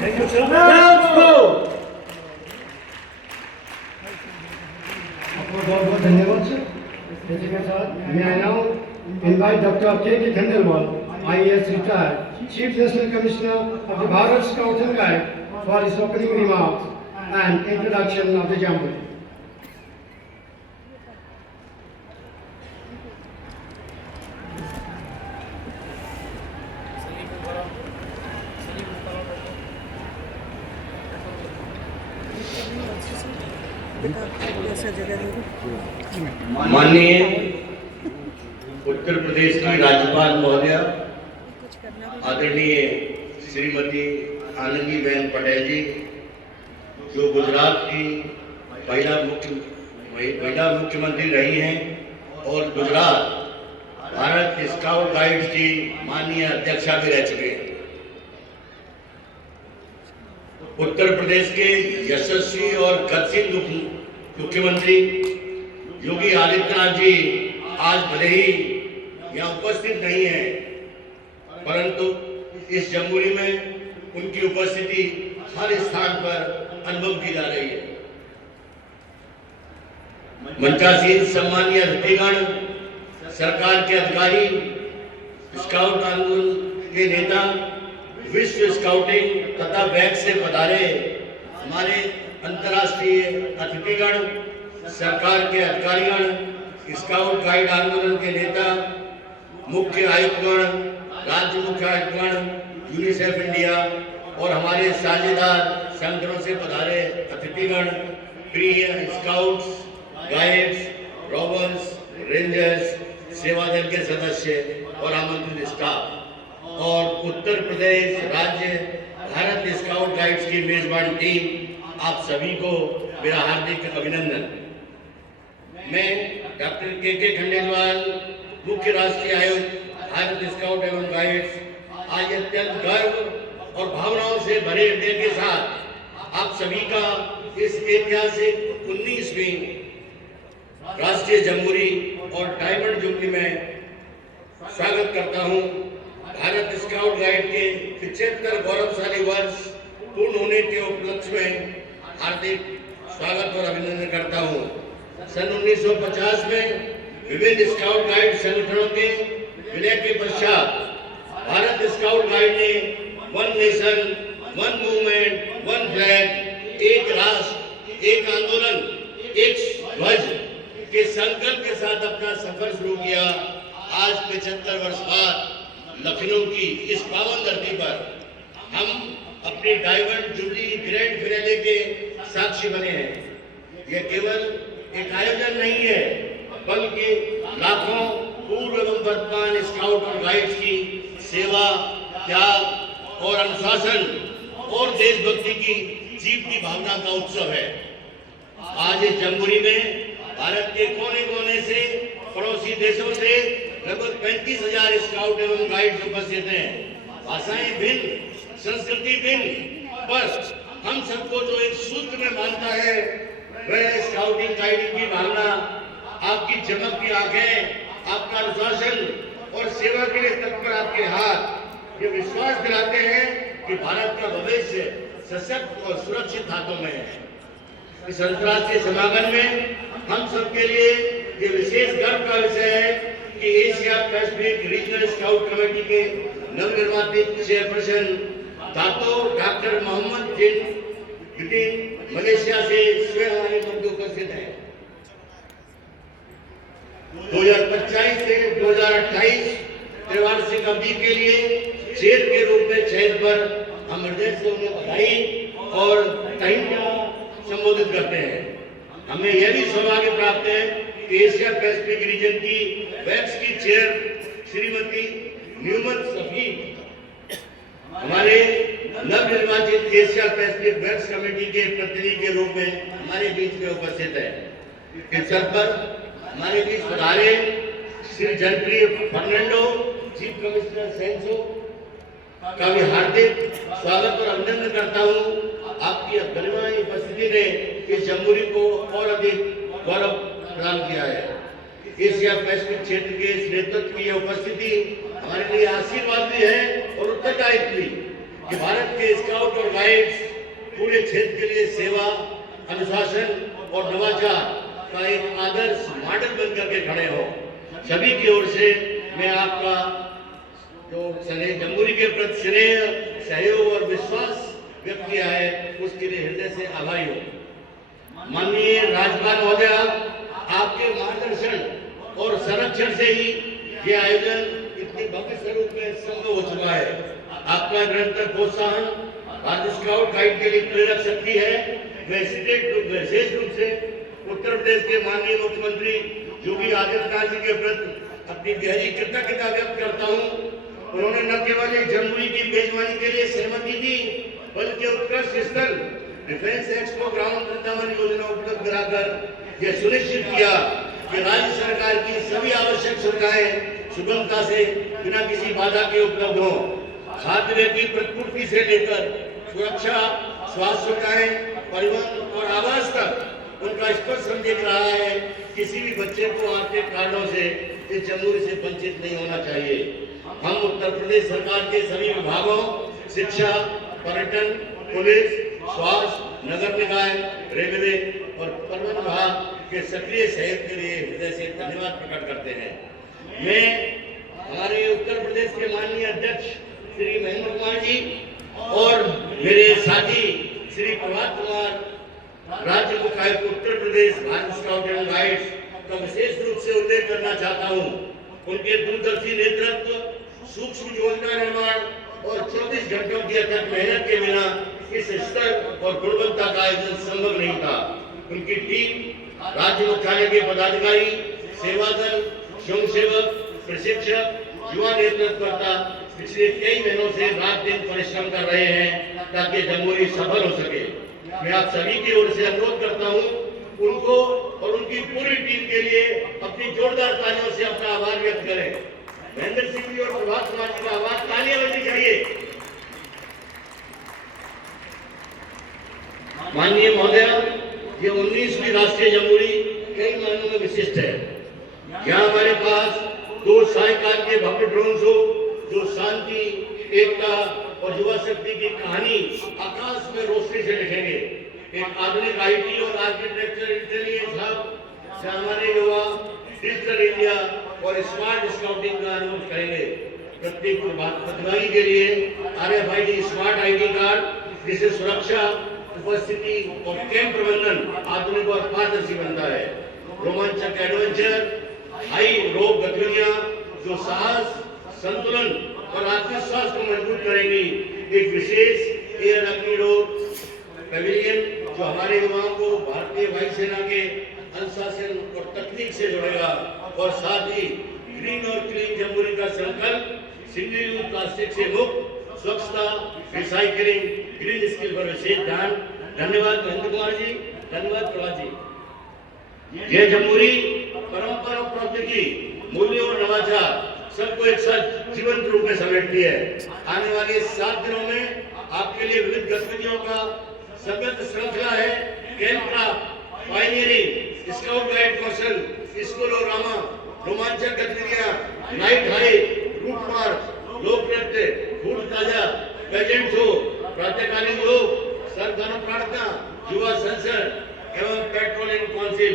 Thank you, sir. Let's go. आपको बहुत बहुत धन्यवाद सर। इसी के साथ मैं नाउ इनवाइट डॉक्टर के Khandelwal, IAS retired, Chief National Commissioner of the Bharat Scouts and Guides, for his opening remarks and introduction of the Jamboree. माननीय उत्तर प्रदेश की राज्यपाल महोदया आदरणीय श्रीमती आनंदीबेन पटेल जी, जो गुजरात की महिला मुख्यमंत्री रही हैं और गुजरात भारत स्काउट गाइड्स की माननीय अध्यक्षा भी रह चुके हैं। उत्तर प्रदेश के यशस्वी और गतिशील मुख्यमंत्री योगी आदित्यनाथ जी आज भले ही यहाँ उपस्थित नहीं है, परंतु इस जमहूरी में उनकी उपस्थिति हर स्थान पर अनुभव की जा रही है। मंचासीन सम्मानीय अतिथिगण, सरकार के अधिकारी, स्काउट आंदोलन के नेता, विश्व स्काउटिंग तथा वैक्स से पधारे हमारे अंतर्राष्ट्रीय अतिथिगण, सरकार के अधिकारीगण, स्काउट गाइड आंदोलन के नेता, मुख्य आयुक्तगण, राज्य मुख्य आयुक्तगण, यूनिसेफ इंडिया और हमारे साझेदार संगठनों से पधारे अतिथिगण, प्रिय स्काउट्स, गाइड्स, रॉबर्स, रेंजर्स, सेवा दल के सदस्य और आमंत्रित स्टाफ और उत्तर प्रदेश राज्य भारत स्काउट गाइड्स की मेजबान टीम, आप सभी को मेरा हार्दिक अभिनंदन। मैं डॉक्टर के खंडेलवाल, मुख्य राष्ट्रीय आयुक्त भारत स्काउट एवं गाइड्स, आज अत्यंत गर्व और भावनाओं से भरे हृदय के साथ आप सभी का इस ऐतिहासिक 19वीं राष्ट्रीय जमहूरी और डायमंड जुबली में स्वागत करता हूं। भारत स्काउट गाइड के 75 गौरवशाली वर्ष पूर्ण होने के उपलक्ष्य में हार्दिक स्वागत और अभिनंदन करता हूं। सन 1950 में विभिन्न स्काउट गाइड संगठनों के विलय के पश्चात भारत स्काउट गाइड ने one nation, one movement, one flag, एक राष्ट्र, एक आंदोलन, एक ध्वज के संकल्प के साथ अपना सफर शुरू किया। आज 75 वर्ष बाद लखनऊ की इस पावन धरती पर हम अपनी डायमंड जुबली ग्रैंड फिनाले के साक्षी बने हैं। यह केवल एक आयोजन नहीं है, बल्कि लाखों पूर्व एवं वर्तमान स्काउट और गाइड्स की सेवा, त्याग और अनुशासन और देशभक्ति की जीवती भावना का उत्सव है। आज इस जमहूरी में भारत के कोने कोने से, पड़ोसी देशों से लगभग 35,000 स्काउट एवं गाइड्स उपस्थित हैं। भाषाएं भिन्न, संस्कृति भिन्न, पर हम सबको जो एक सूत्र में मानता है वह स्काउटिंग गाइडिंग की भावना, आपकी चमकती आंखें, आपका अनुशासन और सेवा के लिए तत्पर आपके हाथ, ये विश्वास दिलाते हैं कि भारत का भविष्य सशक्त और सुरक्षित हाथों में है। इस अंतर्राष्ट्रीय समागम में हम सबके लिए ये विशेष गर्व का विषय है कि Asia Pacific regional scout committee के नवनिर्वाचित चेयरपर्सन डॉक्टर मोहम्मद बिन मलेशिया से स्वयं हमारे मध्य उपस्थित है। 2025 से 2028 त्रिवार्षिक अवधि के लिए चेयर के रूप में चयन पर हम हृदय से उन्हें बधाई और संबोधित करते हैं। हमें यह भी सौभाग्य प्राप्त है कि एशिया पैसिफिक रीजन की वैक्स की चेयर श्रीमती न्यूमन सफी हमारे नवनिर्वाचित एशिया पैसिफिक वैक्स कमेटी के प्रतिनिधि के रूप में हमारे बीच में उपस्थित है। इस अवसर पर हमारे बीच पधारे श्री जनप्रिय फर्नांडो, चीफ कमिश्नर सेंसो का भी हार्दिक स्वागत और अभिनंदन करता हूँ। आपकी गरिमामय उपस्थिति ने इस जमहूरी को और अधिक गौरव प्रदान किया है। एशिया पैसिफिक क्षेत्र के इस नेतृत्व की उपस्थिति हमारे लिए आशीर्वाद भी है और उत्तरदायित्व भी कि भारत के स्काउट और गाइड के क्षेत्र के लिए सेवा, अनुशासन और नवाचार का एक आदर्श मॉडल बन करके खड़े हो। सभी की ओर से मैं आपका जो जमहूरी के प्रति स्नेह, सहयोग और विश्वास व्यक्त किया है उसके लिए हृदय से आभारी हूँ। माननीय राज्यपाल महोदय, आपके मार्गदर्शन और संरक्षण से ही ये आयोजन इतने भव्य स्वरूप में संभव हो चुका है। आपका निरंतर प्रोत्साहन भारतीय स्काउट गाइड के लिए प्रेरक शक्ति है। मैं विशेष रूप से उत्तर प्रदेश के माननीय मुख्यमंत्री योगी आदित्यनाथ जी के प्रति अपनी गहरी कृतज्ञता व्यक्त करता हूँ। उन्होंने न केवल जमहूरी की मेजबानी के लिए सहमति दी, बल्कि उत्कृष्ट स्थल डिफेंस एक्सपो ग्राउंड वृंदावन योजना उपलब्ध कराकर यह सुनिश्चित किया कि राज्य सरकार की सभी आवश्यक सुविधाएं सुगमता से बिना किसी बाधा के उपलब्ध हो। खाद्य की प्रतिपूर्ति से लेकर सुरक्षा, स्वास्थ्य सुविधाएं, परिवहन और आवास तक उनका स्पष्ट संदेश रहा है। किसी भी बच्चे को आर्थिक कारणों से इस जमहूरी से वंचित नहीं होना चाहिए। हम उत्तर प्रदेश सरकार के सभी विभागों, शिक्षा, पर्यटन, पुलिस, स्वास्थ्य, नगर निकाय, रेलवे और परिवहन विभाग के सक्रिय सहयोग के लिए हृदय से धन्यवाद प्रकट करते हैं। मैं हमारे उत्तर प्रदेश के माननीय अध्यक्ष श्री महेंद्र कुमार जी और मेरे साथी श्री प्रभात कुमार, राज्य मुख्यालय Uttar Pradesh Bharat scout and guides का विशेष रूप से उल्लेख करना चाहता हूँ। उनके दूरदर्शी नेतृत्व, सूक्ष्म योजना निर्माण और 24 घंटों की अथक मेहनत के बिना इस स्तर और गुणवत्ता का आयोजन संभव नहीं था। उनकी टीम, राज्य मुख्यालय के पदाधिकारी, सेवा दल, स्वयंसेवक, प्रशिक्षक, युवा नेतृत्वकर्ता पिछले कई महीनों से रात दिन परिश्रम कर रहे हैं ताकि जमहूरी सफल हो सके। मैं आप सभी की ओर से अनुरोध करता हूं, उनको और उनकी पूरी टीम के लिए अपनी जोरदार तालियों से अपना आभार व्यक्त करें। महेंद्र सिंह जी और प्रभात कुमार जी का आवाज तालियां बजनी चाहिए। माननीय महोदय, ये 19वीं राष्ट्रीय जमहूरी कई मायनों में विशिष्ट है। यहाँ हमारे पास 2 सायकाल के भव्य ड्रोन शो जो शांति, एकता और युवा शक्ति की कहानी आकाश में रोशनी से लिखेंगे। एक आधुनिक आईटी और आर्किटेक्चर इंटेलिजेंस हब से हमारे युवा डिजिटल इंडिया और स्मार्ट स्काउटिंग का अनुभव करेंगे। प्रत्येक प्रतिभागी के लिए RFID स्मार्ट आईडी कार्ड जिससे सुरक्षा, उपस्थिति और कैंप प्रबंधन आधुनिक और पारदर्शी बनता है। रोमांचक एडवेंचर, हाई रोप गतिविधियां जो साहस, संतुलन और आत्मविश्वास को मजबूत करेंगी। एक विशेष एयर अग्निरोध पैविलियन जो हमारे युवाओं को भारतीय वायुसेना के अनुशासन और तकनीक से जोड़ेगा और साथ ही ग्रीन और क्लीन जमहूरी का संकल्प, सिंगल यूज प्लास्टिक से मुक्त, स्वच्छता, रिसाइकलिंग, ग्रीन स्किल पर विशेष ध्यान। धन्यवाद महेंद्र कुमार जी, धन्यवाद प्रभात जी। यह जमहूरी परंपरा और प्रौद्योगिकी, मूल्यों और नवाचार सबको एक साथ जीवंत रूप में समेटती है। आने वाले 7 दिनों में आपके लिए विविध गतिविधियों का समृद्ध श्रृंखला है। Camp craft, pioneering, scout guide कौशल, स्कूलोरामा, रोमांचक गतिविधियां, नाइट हाइक, रूट मार्च, लोक नृत्य, फूड ताजा, पेजेंट शो, प्रातःकालीन योग, सरदारों प्रार्थना, युवा संसद एवं पेट्रोलिंग काउंसिल।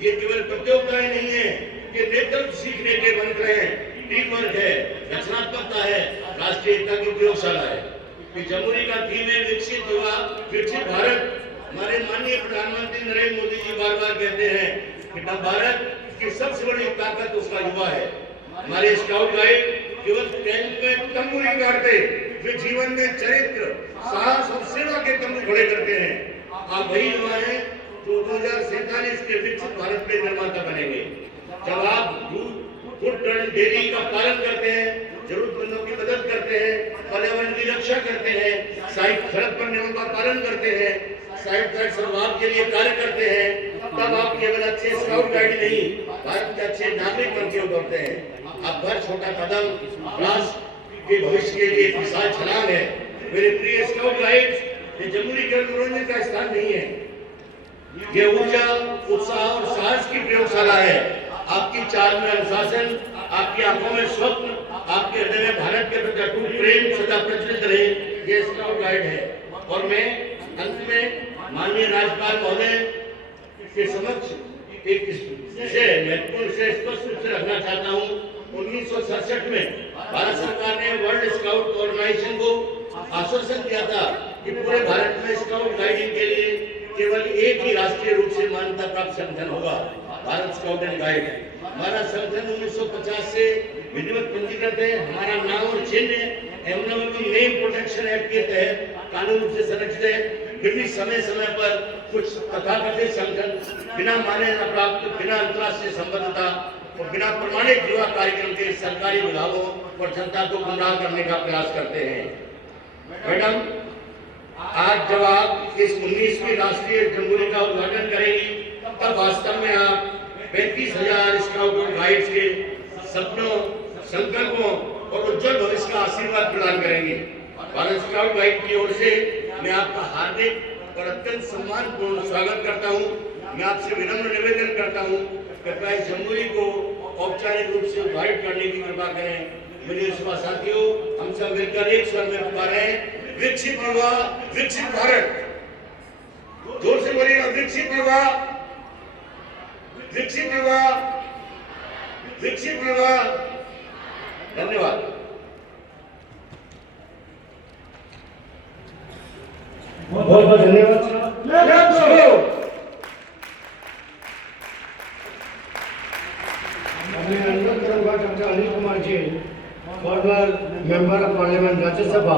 ये केवल प्रतियोगिताएं नहीं है, ये नेतृत्व सीखने के मंत्र हैं, टीम वर्क है, रचनात्मकता है, राष्ट्रीय एकता की प्रयोगशाला है। जमहूरी का थीम है विकसित युवा, विकसित भारत। हमारे माननीय प्रधानमंत्री नरेंद्र मोदी जी बार बार कहते हैं कि भारत की सबसे बड़ी ताकत उसका युवा है। हमारे स्काउट गाइड केवल कैंप में तंबू नहीं गाड़ते, वे जीवन में चरित्र, साहस और सेवा के तंबू खड़े करते हैं। आप वही युवा हैं जो 2047 के विकसित भारत के निर्माता बनेंगे। जब आप गुड टर्न डेली का पालन करते हैं, जरूरतमंदों की मदद करते हैं, पर्यावरण की रक्षा करते हैं, सड़क पर नियमों का पालन करते हैं, साइड स्वभाव के लिए कार्य करते हैं, तब आप केवल अच्छे स्काउट गाइड नहीं, भारत के अच्छे नागरिक बन के उभरते हैं। आप हर छोटा कदम राष्ट्र के भविष्य के लिए एक विशाल छलांग है। मेरे प्रिय स्काउट गाइड्स, ये जमहूरी केवल मनोरंजन का स्थान नहीं है, ये ऊर्जा, उत्साह और साहस की प्रयोगशाला है। आपकी चाल में अनुशासन, आपकी आंखों में स्वप्न, आपके हृदय में भारत के प्रति अटूट प्रेम सदा प्रज्वलित रहे। ये स्काउट गाइड है और मैं अंत में माननीय राज्यपाल महोदय के समक्ष एक विषय महत्वपूर्ण विषय स्पष्ट रूप से रखना चाहता हूँ। 1967 में भारत सरकार ने वर्ल्ड स्काउट ऑर्गेनाइजेशन को आश्वासन दिया था कि पूरे भारत में स्काउट गाइडिंग के लिए केवल एक ही राष्ट्रीय रूप से मान्यता प्राप्त संगठन होगा, भारत स्काउट एंड गाइड। हमारा संगठन 1950 से विधिवत पंजीकृत है। हमारा नाम और चिन्ह एम्बलम एवं नेम प्रोटेक्शन एक्ट के तहत कानून रूप से संरक्षित है। फिर भी समय समय पर कुछ तथाकथित संगठन बिना मान्यता प्राप्त, बिना अंतर्राष्ट्रीय संबद्धता और बिना प्रमाणित युवा कार्यक्रम के सरकारी विभागों और जनता को गुमराह करने का प्रयास करते हैं। मैडम, आज जब आप इस 19वीं राष्ट्रीय जमहूरी का उद्घाटन करेंगी, तब वास्तव में आप 35,000 स्काउट और गाइड्स के सपनों, संकल्पों और उज्जवल भविष्य का आशीर्वाद प्रदान करेंगे। भारत स्काउट गाइड की ओर से मैं आपका हार्दिक और अत्यंत सम्मानपूर्ण स्वागत करता हूं। मैं आपसे विनम्र निवेदन करता हूं, कृपया इस जमहूरी को औपचारिक रूप से उद्घाटित करने की कृपा करें। मेरे युवा साथियों, हम सब मिलकर एक स्वर में पुकारे, विकसित युवा, विकसित भारत। जोर से बोलिएगा, विकसित युवा, विकसित युवा, विकसित युवा। धन्यवाद। बहुत बहुत धन्यवाद। मैं अनुरोध करूंगा doctor Anil Kumar ji, former member of parliament Rajya Sabha.